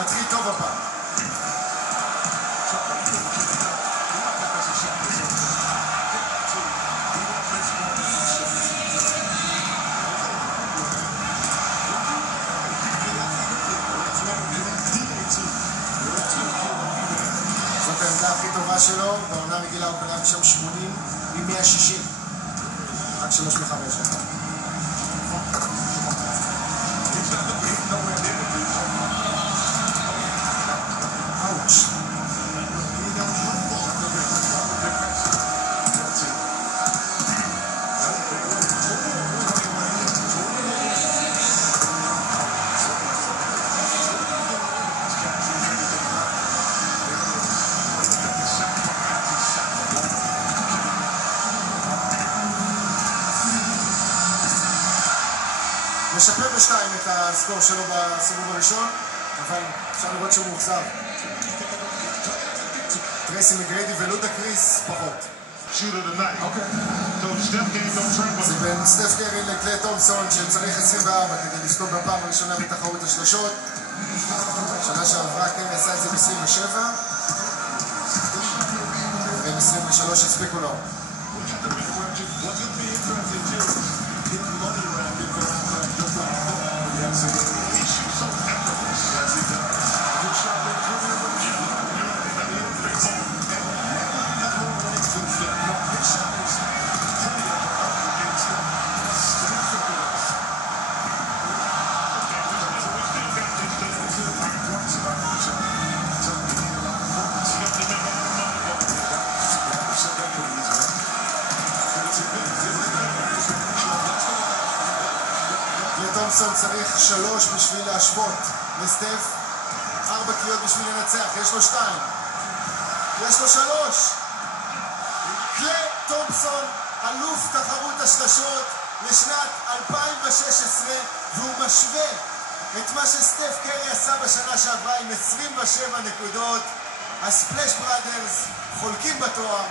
מתחיל טוב הפעם. זאת העמדה הכי טובה שלו, בעונה רגילה הוא קנה משם 80 מ-160. רק 3 מ-5. אאוץ'. משפר בשתיים את הסקור שלו בסיבוב הראשון, אבל אפשר לראות שהוא מאוכזב. טרייסי מגריידי ולודה קריס פחות. זה בין סטף קרי לקליי תומפסון שצריך 24 כדי לזכות בפעם הראשונה בתחרות השלשות. שנה שעברה קרי עשה את זה ב-27 וב-23 הספיקו לו. תומפסון צריך 3 בשביל להשוות לסטף, 4 קריאות בשביל לנצח, יש לו 2, יש לו 3. קליי תומפסון אלוף תחרות השלשות לשנת 2016, והוא משווה את מה שסטף קרי עשה בשנה שעברה עם 27 נקודות. הספלש בראדרס חולקים בתואר.